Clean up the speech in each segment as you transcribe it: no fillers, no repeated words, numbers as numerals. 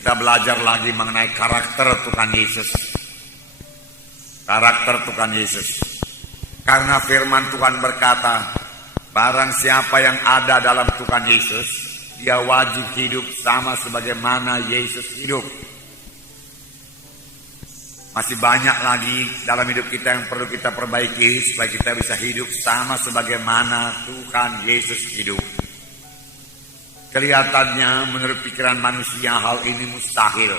Kita belajar lagi mengenai karakter Tuhan Yesus. Karakter Tuhan Yesus. Karena firman Tuhan berkata, barang siapa yang ada dalam Tuhan Yesus, dia wajib hidup sama sebagaimana Yesus hidup. Masih banyak lagi dalam hidup kita yang perlu kita perbaiki supaya kita bisa hidup sama sebagaimana Tuhan Yesus hidup. Kelihatannya menurut pikiran manusia hal ini mustahil.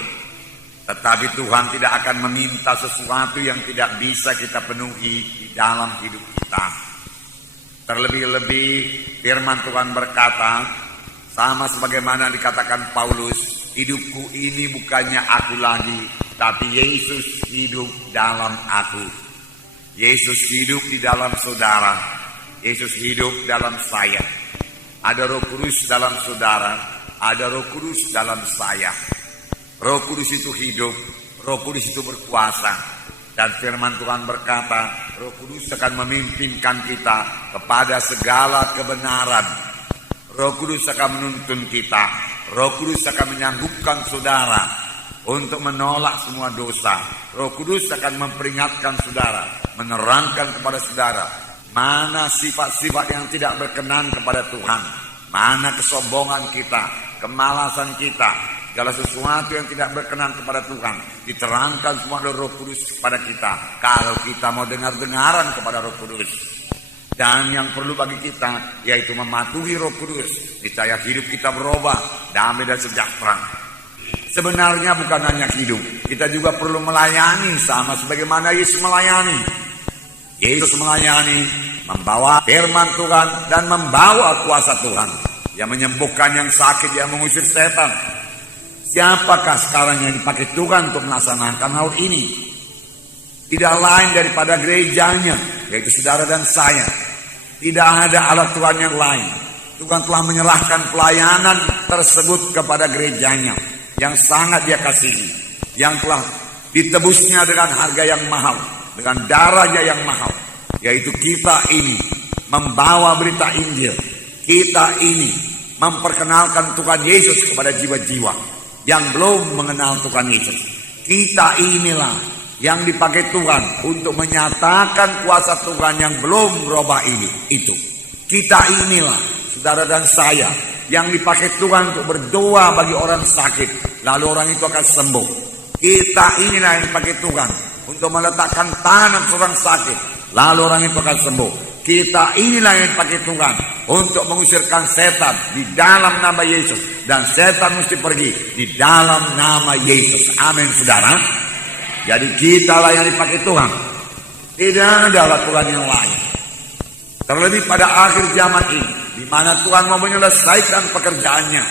Tetapi Tuhan tidak akan meminta sesuatu yang tidak bisa kita penuhi di dalam hidup kita. Terlebih-lebih firman Tuhan berkata, sama sebagaimana dikatakan Paulus, hidupku ini bukannya aku lagi, tapi Yesus hidup dalam aku. Yesus hidup di dalam saudara. Yesus hidup dalam saya. Ada Roh Kudus dalam saudara, ada Roh Kudus dalam saya. Roh Kudus itu hidup, Roh Kudus itu berkuasa. Dan firman Tuhan berkata, Roh Kudus akan memimpinkan kita kepada segala kebenaran. Roh Kudus akan menuntun kita. Roh Kudus akan menyanggupkan saudara untuk menolak semua dosa. Roh Kudus akan memperingatkan saudara, menerangkan kepada saudara mana sifat-sifat yang tidak berkenan kepada Tuhan, mana kesombongan kita, kemalasan kita, segala sesuatu yang tidak berkenan kepada Tuhan diterangkan semua oleh Roh Kudus kepada kita. Kalau kita mau dengar-dengaran kepada Roh Kudus. Dan yang perlu bagi kita yaitu mematuhi Roh Kudus, niscaya hidup kita berubah, damai dan sejahtera. Sebenarnya bukan hanya hidup, kita juga perlu melayani sama sebagaimana Yesus melayani. Yesus melayani, membawa firman Tuhan dan membawa kuasa Tuhan. Yang menyembuhkan yang sakit, yang mengusir setan. Siapakah sekarang yang dipakai Tuhan untuk melaksanakan hal ini? Tidak lain daripada gerejanya, yaitu saudara dan saya. Tidak ada alat Tuhan yang lain. Tuhan telah menyerahkan pelayanan tersebut kepada gerejanya yang sangat dia kasihi, yang telah ditebusnya dengan harga yang mahal, dengan darahnya yang mahal, yaitu kita ini membawa berita Injil. Kita ini memperkenalkan Tuhan Yesus kepada jiwa-jiwa yang belum mengenal Tuhan Yesus. Kita inilah yang dipakai Tuhan untuk menyatakan kuasa Tuhan yang belum berubah ini. Itu kita inilah, saudara dan saya, yang dipakai Tuhan untuk berdoa bagi orang sakit, lalu orang itu akan sembuh. Kita inilah yang dipakai Tuhan untuk meletakkan tangan seorang sakit, lalu orang itu akan sembuh. Kita inilah yang dipakai Tuhan untuk mengusirkan setan di dalam nama Yesus, dan setan mesti pergi di dalam nama Yesus. Amin, saudara. Jadi kita lah yang dipakai Tuhan. Tidak ada Tuhan yang lain. Terlebih pada akhir zaman ini, di mana Tuhan mau menyelesaikan pekerjaannya.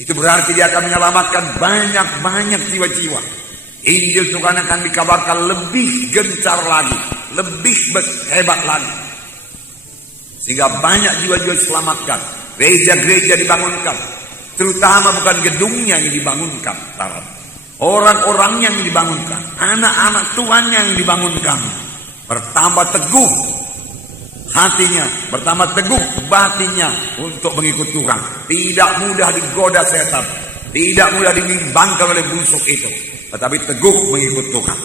Itu berarti dia akan menyelamatkan banyak-banyak jiwa-jiwa. Injil Tuhan akan dikabarkan lebih gencar lagi, lebih hebat lagi. Sehingga banyak jiwa-jiwa diselamatkan. Gereja-gereja dibangunkan. Terutama bukan gedungnya yang dibangunkan, orang-orang yang dibangunkan, anak-anak Tuhan yang dibangunkan. Bertambah teguh hatinya, bertambah teguh batinnya untuk mengikut Tuhan. Tidak mudah digoda setan, tidak mudah dimimbangkan oleh busuk itu, tetapi teguh mengikut Tuhan.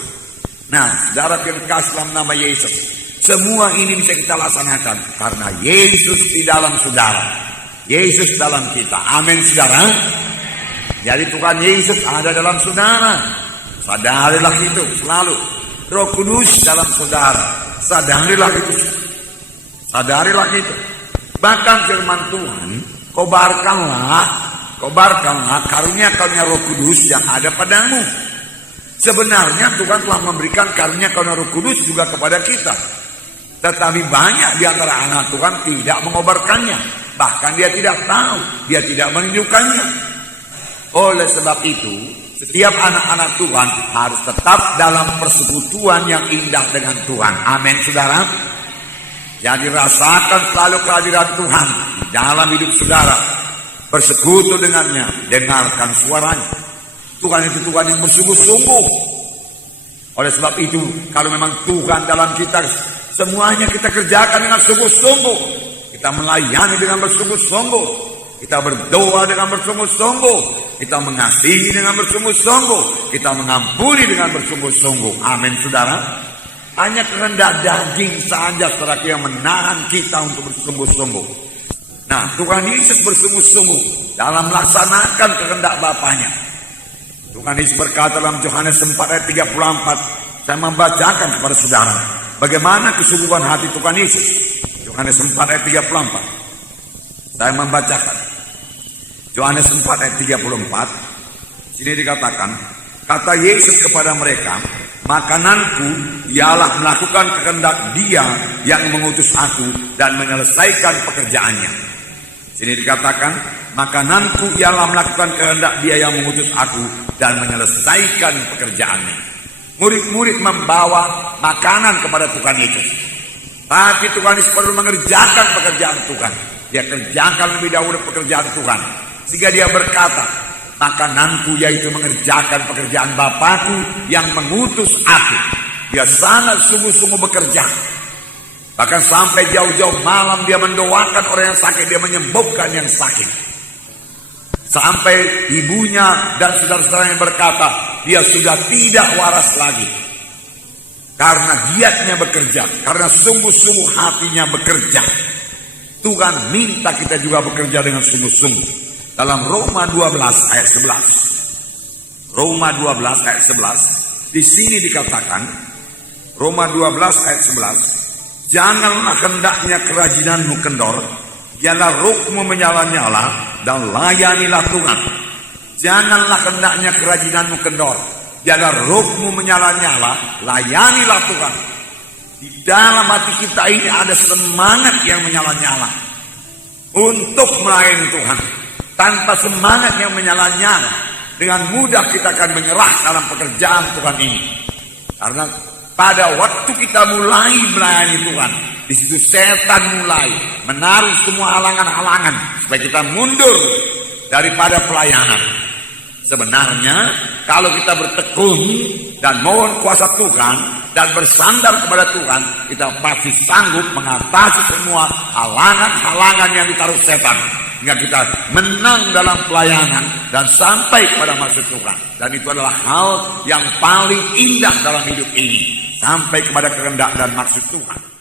Nah, saudara yang kasih dalam nama Yesus, semua ini bisa kita laksanakan karena Yesus di dalam saudara, Yesus dalam kita. Amin, saudara. Jadi Tuhan Yesus ada dalam saudara. Sadarilah itu selalu. Roh Kudus dalam saudara. Sadarilah itu. Sadarilah itu. Bahkan firman Tuhan, kobarkanlah karunia-karunia Roh Kudus yang ada padamu. Sebenarnya Tuhan telah memberikan karunia-karunia Roh Kudus juga kepada kita. Tetapi banyak di antara anak Tuhan tidak mengobarkannya. Bahkan dia tidak tahu, dia tidak menunjukkannya. Oleh sebab itu, setiap anak-anak Tuhan harus tetap dalam persekutuan yang indah dengan Tuhan. Amin, saudara. Jadi rasakan selalu kehadiran Tuhan di dalam hidup saudara. Bersekutu dengannya, dengarkan suaranya. Tuhan itu Tuhan yang bersungguh-sungguh. Oleh sebab itu, kalau memang Tuhan dalam kita, semuanya kita kerjakan dengan sungguh-sungguh. Kita melayani dengan bersungguh-sungguh. kita berdoa dengan bersungguh-sungguh, kita mengasihi dengan bersungguh-sungguh, kita mengampuni dengan bersungguh-sungguh. Amin, saudara. Hanya kehendak daging saja saudara yang menahan kita untuk bersungguh-sungguh. Nah, Tuhan Yesus bersungguh-sungguh dalam melaksanakan kehendak Bapanya. Tuhan Yesus berkata dalam Yohanes 4 ayat 34, saya membacakan kepada saudara bagaimana kesungguhan hati Tuhan Yesus. Yohanes 4 ayat 34. Saya membacakan. Yohanes 4 ayat 34. Sini dikatakan, kata Yesus kepada mereka, makananku ialah melakukan kehendak Dia yang mengutus aku dan menyelesaikan pekerjaannya. Sini dikatakan, makananku ialah melakukan kehendak Dia yang mengutus aku dan menyelesaikan pekerjaannya. Murid-murid membawa makanan kepada Tuhan Yesus. Tapi Tuhan Yesus perlu mengerjakan pekerjaan Tuhan. Dia kerjakan lebih dahulu pekerjaan Tuhan. Sehingga dia berkata, makananku yaitu mengerjakan pekerjaan Bapakku yang mengutus aku. Dia sangat sungguh-sungguh bekerja. Bahkan sampai jauh-jauh malam dia mendoakan orang yang sakit, dia menyembuhkan yang sakit. Sampai ibunya dan saudara-saudaranya berkata, dia sudah tidak waras lagi. Karena giatnya bekerja, karena sungguh-sungguh hatinya bekerja. Tuhan minta kita juga bekerja dengan sungguh-sungguh. Dalam Roma 12 ayat 11. Roma 12 ayat 11. Di sini dikatakan, Roma 12 ayat 11. Janganlah hendaknya kerajinanmu kendor, ialah rohmu menyala-nyala dan layanilah Tuhan. Janganlah hendaknya kerajinanmu kendor, ialah rohmu menyala-nyala, layanilah Tuhan. Di dalam hati kita ini ada semangat yang menyala-nyala untuk melayani Tuhan. Tanpa semangat yang menyala-nyala, dengan mudah kita akan menyerah dalam pekerjaan Tuhan ini. Karena pada waktu kita mulai melayani Tuhan, di situ setan mulai menaruh semua halangan-halangan supaya kita mundur daripada pelayanan. Sebenarnya kalau kita bertekun dan mohon kuasa Tuhan dan bersandar kepada Tuhan, kita pasti sanggup mengatasi semua halangan-halangan yang ditaruh setan, hingga kita menang dalam pelayanan dan sampai kepada maksud Tuhan. Dan itu adalah hal yang paling indah dalam hidup ini, sampai kepada kehendak dan maksud Tuhan.